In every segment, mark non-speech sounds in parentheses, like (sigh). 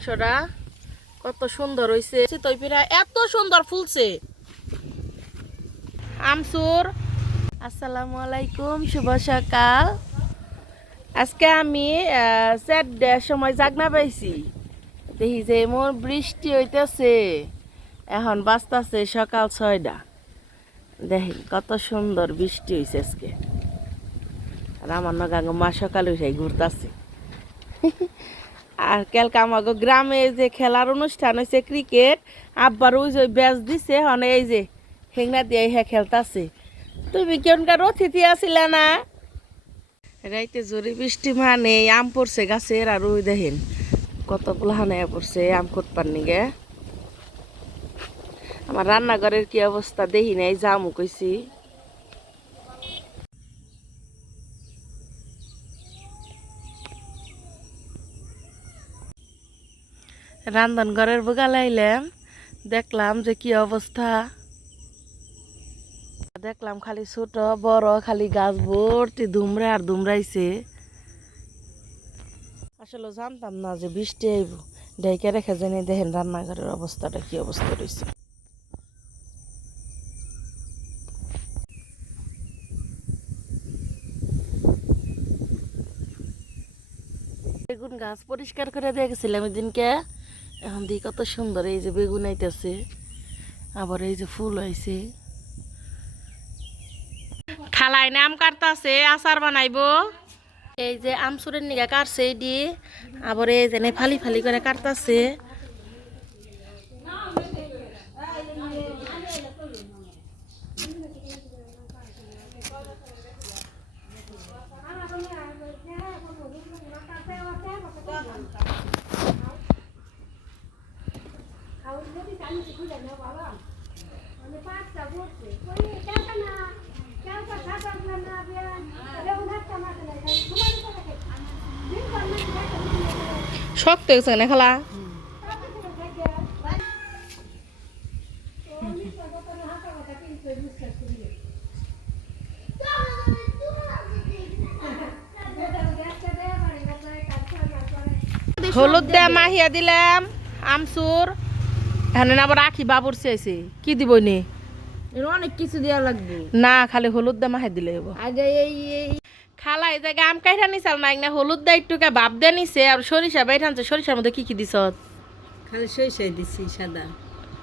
মাংসটা কত সুন্দর হয়েছে তৈ পিঠা এত সুন্দর ফুলছে। আমসুর আসসালামু আলাইকুম, শুভ সকাল। আজকে আমি চারটার সময় জাগনা পাইছি। দেখি যে মোর বৃষ্টি হইতেছে। এখন বাঁচতেছে সকাল ছয়টা। দেখি কত সুন্দর বৃষ্টি হয়েছে আজকে। আর আমার মা সকালে উঠে ঘুরতেছে। (laughs) আর কালকে আমাকে গ্রামে যে খেলার অনুষ্ঠান হয়েছে ক্রিকেট আব্বার ওই যে ব্যাচ দিছে, হনে এই যে হেংনা দিয়ে হ্যাঁ খেলতাছে। তুমি কেমনকার অতিথি আছিলে না? রাইতে জোরে বৃষ্টি মানে আম পড়ছে গাছের আর ওই দেখেন কত পোলাহানে পড়ছে, আম করবার নিগে। আমার রান্নাঘরের কি অবস্থা দেখি নাই জামু কইছি। রান্ধন ঘরের বোগালে আইলাম দেখলাম যে কি অবস্থা। দেখলাম খালি ছোট, বড়, খালি গাছ ভর্তি দুমড়ে আর দুমড়াইছে। আসলে জানতাম না যে বৃষ্টি আইব। ডাইকে রেখে জানি দেখেন রান্নাঘরের অবস্থাটা কি অবস্থা রয়েছে বেগুন গাছ পরিষ্কার করে দিয়ে গেছিলাম এদিনকে। এখন দিয়ে কত সুন্দর এই যে বেগুন আইতেছে আবার এই যে ফুল হয়েছে খালায় নাম কাটতাছে আচার বানাইবো। এই যে আমসুরের নিগা কাটছে এই দিয়ে আবার এই যে ফালি ফালি করে কাটতাছে। শক্ত হয়েছে না খালা। হলুদ দে মাহিয়া দিলাম আমসুর এখানে আবার আখি বাবুর চেয়েছে কি দিব নি? অনেক কিছু দেওয়া লাগবে। না খালি হলুদ দে মাহিয়া দিলে হব আগে এই এই। খালা এই জায়গায় আম কাইঠা নিছাল না না হলুদ দে একটু ভাব দে নিছে আর সরিষা বাইঠানছে সরিষার মধ্যে কি কি দিছ? খালি সইসাই দিছি সাদা।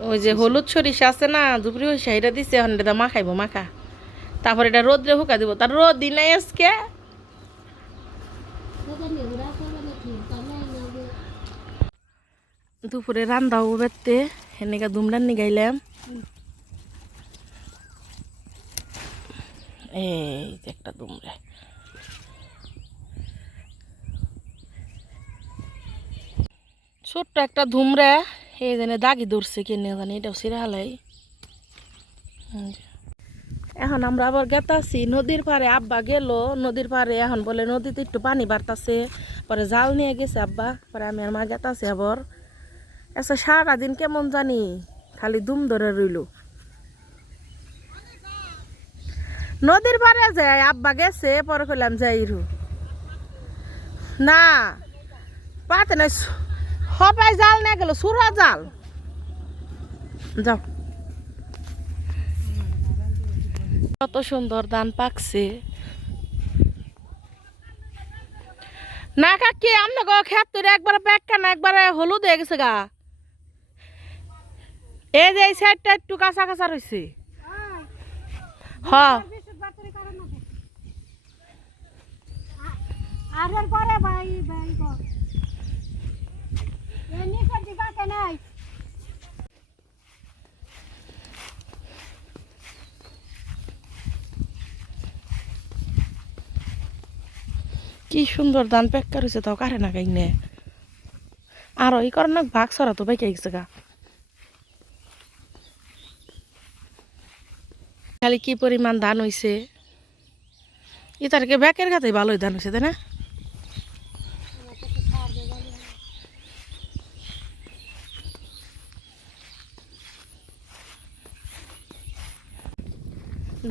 ওই যে হলুদ সরিষা আছে না দুপুরি হইসা এটা দিছে এখন এটা মাখাইবো মাখা। তারপর এটা রোদ্রে হুকা দিব। তার রোদ দিন আজকে। দুপুরে রান্দাও বেতে সেনেকা দুমরান নিগাইলাম এই যে একটা দুমড়ে। ছোট্ট একটা ধুমরা এই জানে দাগি ধরছে কেনে জানি, এটাও সিরা হালাই। এখন আমরা আবার গেতাছি, নদীর পাড়ে আব্বা গেল, নদীর পাড়ে এখন বলে নদীতে একটু পানি বাড়তাছে, পরে জাল নিয়ে গেছে আব্বা, পরে আমি আর মা গেতাছি আবার। আচ্ছা সারাদিন কেমন জানি খালি দুম ধরে রইল। নদীর পাড়ে যায় আব্বা গেছে, পরে কইলাম যাই না, পাতে না সবাই জাল নিয়ে গেল, সুরা জাল। যাও। কত সুন্দর ধান পাকছে। না, কাকি আমনে গো খেত একবারে প্যাক্কা না, একবারে হলুদ হয়ে গেছে গা। এই যে এই সাইডটা একটু কাঁচা কাঁচা রয়েছে হ। ভাই ভাই কি সুন্দর ধান প্যাক্কা রয়েছে তাও কারে না কাইনে। আর এই করে না ভাগ সরা তো বাইকে গেছে গা। খালি কি পরিমাণ ধান হয়েছে ইতারকে ব্যাকের খাতে ভালোই ধান হয়েছে তাই না?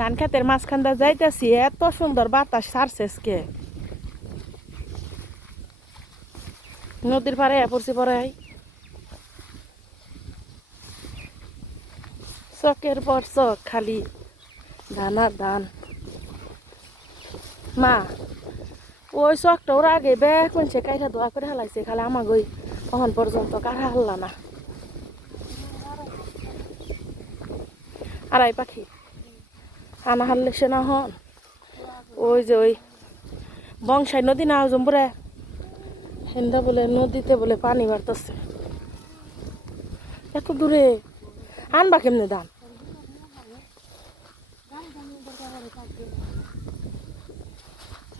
ধান খেতের মাঝখানটা যাইতেছি, এত সুন্দর বাতাস সারছেসকে নদীর পাড়ে পড়ছি পরে চকের পর চক খালি। ধান আর ধান মা, ওই চকটা ওর আগে ব্যাগ কোনছে কাইটা দোয়া করে হালাইছে, খালি আমাকে ওই তখন পর্যন্ত কারা হাল্লা না। আড়াই পাখি, আনা হারলে সে না হন। ওই যে ওই বংশাই নদী না জম্বুরে হেন্দা বলে নদীতে বলে পানি বাড়তেছে এত দূরে আনবা কেমনে দান?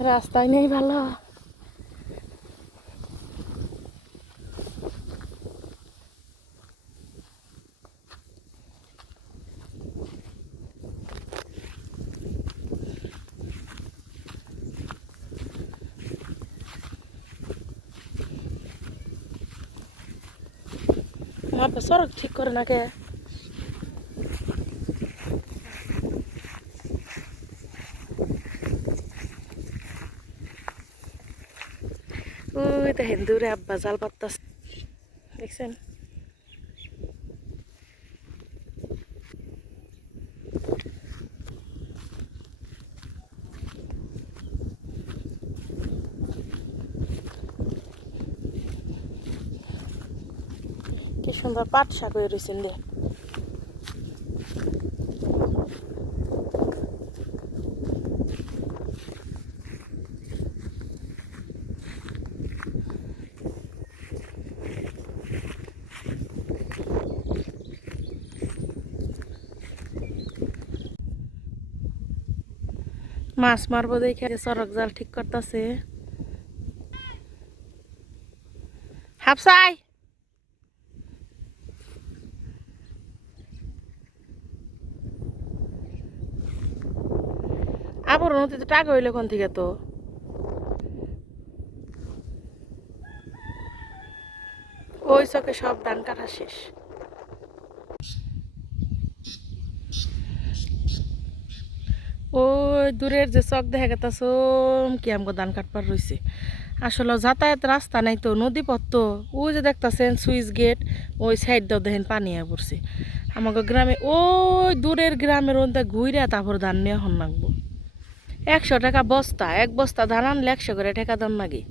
রাস্তায় নেই ভালো। আমার সড়ক ঠিক করে না কে? তো হিন্দুরে আব্বা জাল পাত্তাস দেখছেন? কি সুন্দর পাট শাক হয়ে রয়েছেন রে। মাছ মারবো দেখে সড়ক জাল ঠিক করতেছে। হাফসাই! আবার নদীতে টাকা হইলে কোন থেকে তো? ওই চকে সব ধান কাটা শেষ। ওই দূরের যে চক দেখা গেতাছ কি আমগো ধান কাটবার রয়েছে আসলে যাতায়াত রাস্তা নাই তো নদী পথ তো। ওই যে দেখতাছেন, সুইচ গেট, ওই সাইড দাও দেখেন পানি আয় পড়ছে। আমাকে গ্রামে, ওই দূরের গ্রামের ওনটা ঘুরে তারপর ধান নিয়ে হন লাগবো। একশো টাকা বস্তা, এক বস্তা ধান আনলে একশো করে টাকা দাম লাগে।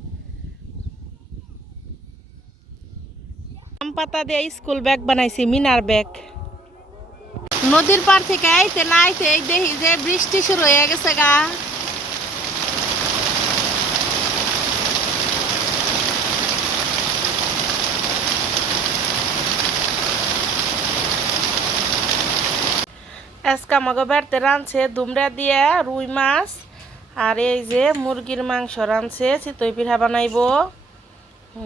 আম পাতা দিয়ে স্কুল ব্যাগ বানাইছি, মিনার ব্যাগ। নদীর পার থেকে আইতে না আইতে এই দেখি যে বৃষ্টি শুরু হয়ে গেছে গা। আজকে আমাকে বাড়িতে রাঁধছে দুমড়া দিয়ে রুই মাছ, আর এই যে মুরগির মাংস রাঁধছে, চিতই পিঠা বানাইব।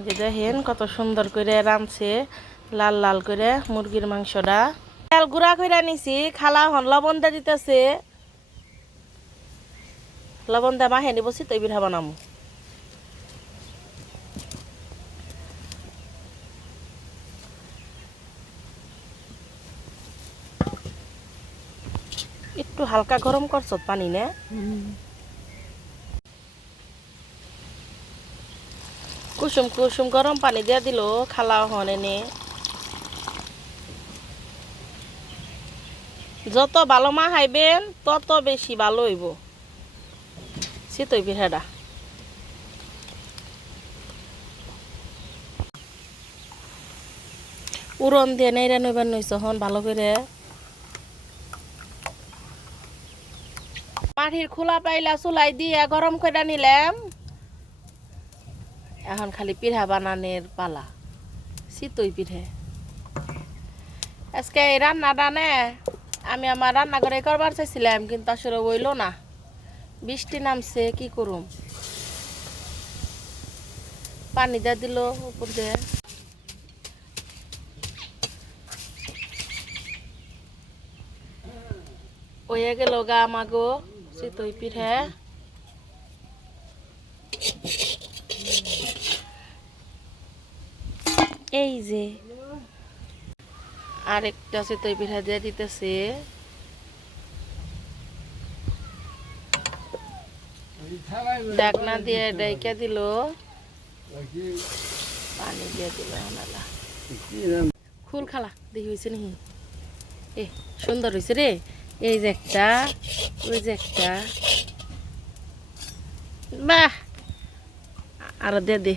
যে দেখেন কত সুন্দর করে রাঁধছে, লাল লাল করে মুরগির মাংসটা। তেল গুঁড়া করে নিছি, খালা হন লবণ দা দিতেছে। লবণ দা, মাহে নিব, চিতই পিঠা বানামো। একটু হালকা গরম করছ পানি না। কুসুম কুসুম গরম পানি দিয়া দিল, খালা হন এনে। যত ভালো মা খাইবেন তত বেশি ভালো হইব। চিতই পিঠাটা উড়ন দিয়ে নেইরা নইবার নইছ, হন ভালো করে। মাটির খোলা পাইলা চুলাই দিয়ে গরম করে নিলাম এখন খালি পিঠা বানানোর পালা। চিতই পিঠে আজকে এই রান্নাটা নে আমি আমার রান্নাঘরে করবার চাইছিলাম, কিন্তু আসলে হইল না। বৃষ্টি নামছে, কি করুম? পানি দিয়ে দিল উপর দিয়ে। হয়ে গেল গা আমাগো, চিতই পিঠে। এই যে আরেকটা চিতই পিঠা দিয়ে দিতেছে। ডাকনা দিয়ে ডাইকা দিল। পানি দিয়ে দিল হানালা খুল খালা, দেখি হয়েছে নাকি? এ, সুন্দর হয়েছে রে। এই যে একটা, ওই যে একটা। বাহ! আর দে দে।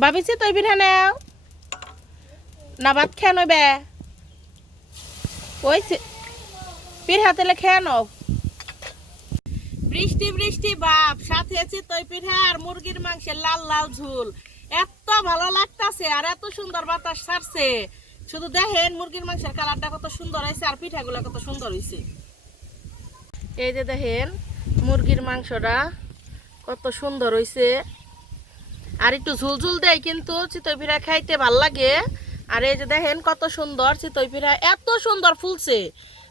ভাবিছি তুই পিঠা নেও। না ভাত খেয়ে নইবে ওই পিঠা তেলে খেয়ে নাও বৃষ্টি বৃষ্টি, বাপ, সাথে চিতই পিঠা আর মুরগির মাংসের লাল লাল ঝুল। এত ভালো লাগতাছে আর এত সুন্দর বাতাস ছাড়ছে। শুধু দেখেন মুরগির মাংসের কালারটা কত সুন্দর হয়েছে আর পিঠাগুলো কত সুন্দর হয়েছে। এই যে দেখেন, মুরগির মাংসটা কত সুন্দর হয়েছে। আর একটু ঝুল ঝুল দেয় কিন্তু চিতই পিঠা খাইতে ভালো লাগে। আর এই যে দেখেন কত সুন্দর চিতই পিঠা এত সুন্দর ফুলছে।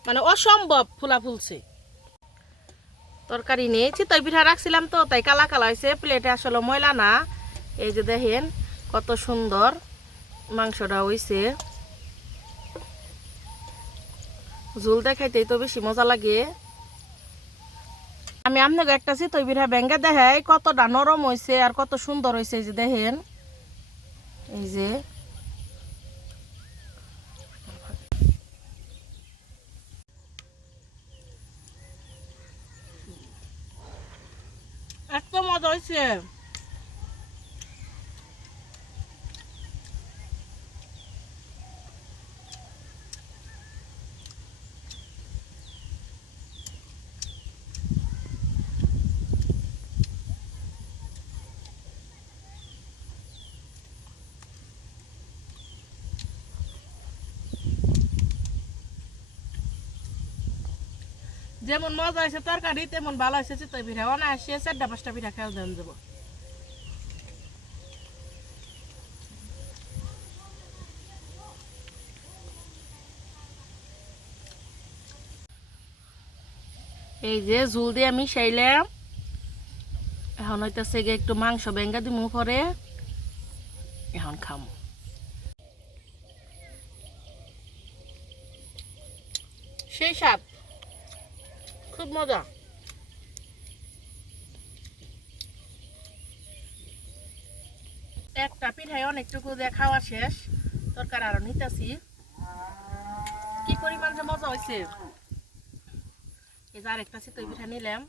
মানে অসম্ভব ফুলা ফুলছে। তরকারি নেই চিতই পিঠা রাখছিলাম তো, তাই কালা কালা হয়েছে, প্লেটে আসলে ময়লা না। এই যে দেখেন কত সুন্দর মাংসটা হয়েছে ঝুল দেখাইতেই তো বেশি মজা লাগে। আমি আপনাকে একটা চিতই পিঠা ব্যাঙ্গে দেখাই, কতটা নরম হয়েছে আর কত সুন্দর হয়েছে এই যে দেখেন। এই যে এত মজা যেমন মজা হয়েছে তরকারি তেমন ভালো হয়েছে চিতই পিঠা অনায়াসে চারটা পাঁচটা পিঠা খেয়ে দেন দেবো। এই যে ঝুল দিয়ে আমি সাইলাম এখন হইতেছে গিয়ে একটু মাংস বেঙ্গা দিমু পরে এখন খাম। সেই খুব মজা। একটা পিঠাই অনেকটুকু যে খাওয়া শেষ, তরকার আরও নিতেছি। কি পরিমাণ যে মজা হয়েছে এই যে আরেকটা চিতই পিঠা নিলাম।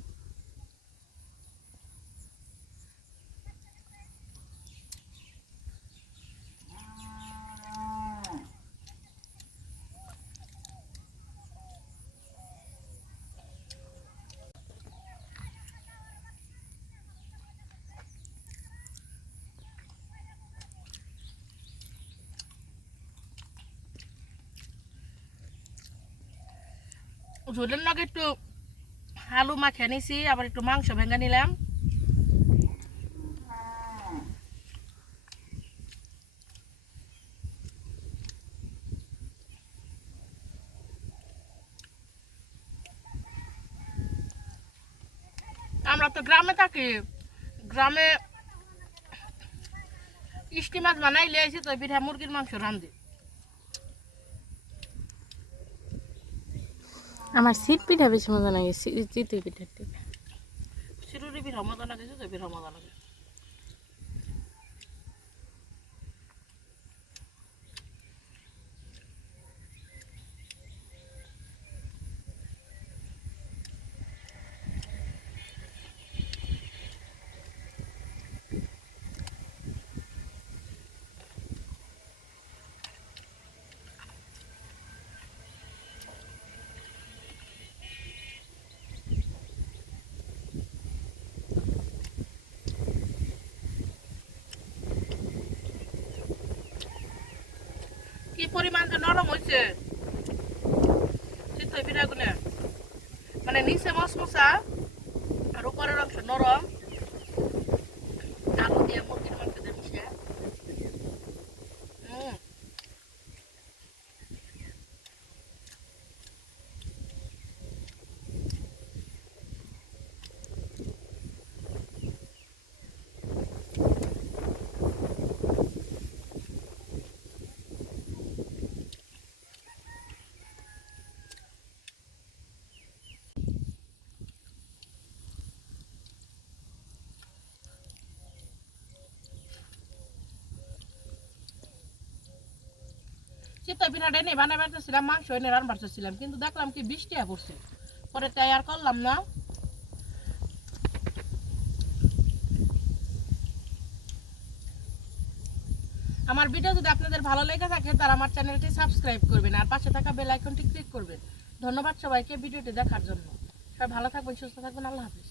ঝোলের লগে একটু আলু মাখে নিছি, আবার একটু মাংস ভেঙে নিলাম। আমরা তো গ্রামে থাকি, গ্রামে ইষ্টি মাছ বানাইলে এসে তো পিঠা মুরগির মাংস রান্ধি। আমার সিট পিঠা বেশি মজা লাগে চিতই পিঠার থেকে শিরুরি পিঠা মজা লাগে তো পিঠা লাগে। পরিমাণ যে নরম হয়েছে চিতই পিঠাগুলো মানে নিচে মশমশা আর উপরের অংশ নরম। বানাই মাংস এনে রান কিন্তু দেখলাম কি পরে করলাম না। আমার ভিডিও যদি আপনাদের ভালো লেগে থাকে তারা আমার চ্যানেলটি সাবস্ক্রাইব করবেন, আর পাশে থাকা বেল আইকনটি ক্লিক করবেন। ধন্যবাদ সবাইকে ভিডিওটি দেখার জন্য। সবাই ভালো থাকবেন, সুস্থ থাকবেন, আল্লাহ হাফিজ।